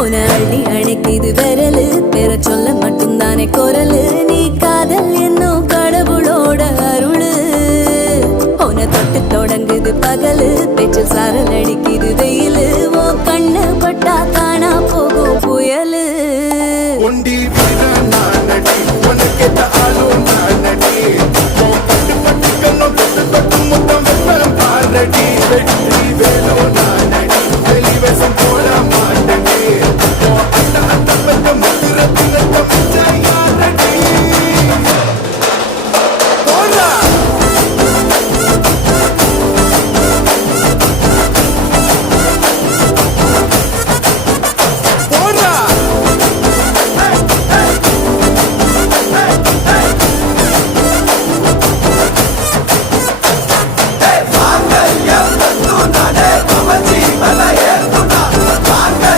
உன அள்ளி அணைக்குது விரலு பெற சொல்ல மட்டும்தானே குரலு நீ காதல் என்னும் கடவுளோட அருளு உன தொட்டு தொடங்குது பகலு பேச்சில் சாரல் அடிக்குது வெயிலு ஓ கண்ணு பட்டா காணா போகும் புயலு ஒண்டி வீரன் நானடி உனக்கேத்த ஆளும் நானடி பட்டு பட்டு கண்ணம் தொட்டு தொட்டு முத்தம் வெப்பம் பாரடி வெற்றி வேலோ நான்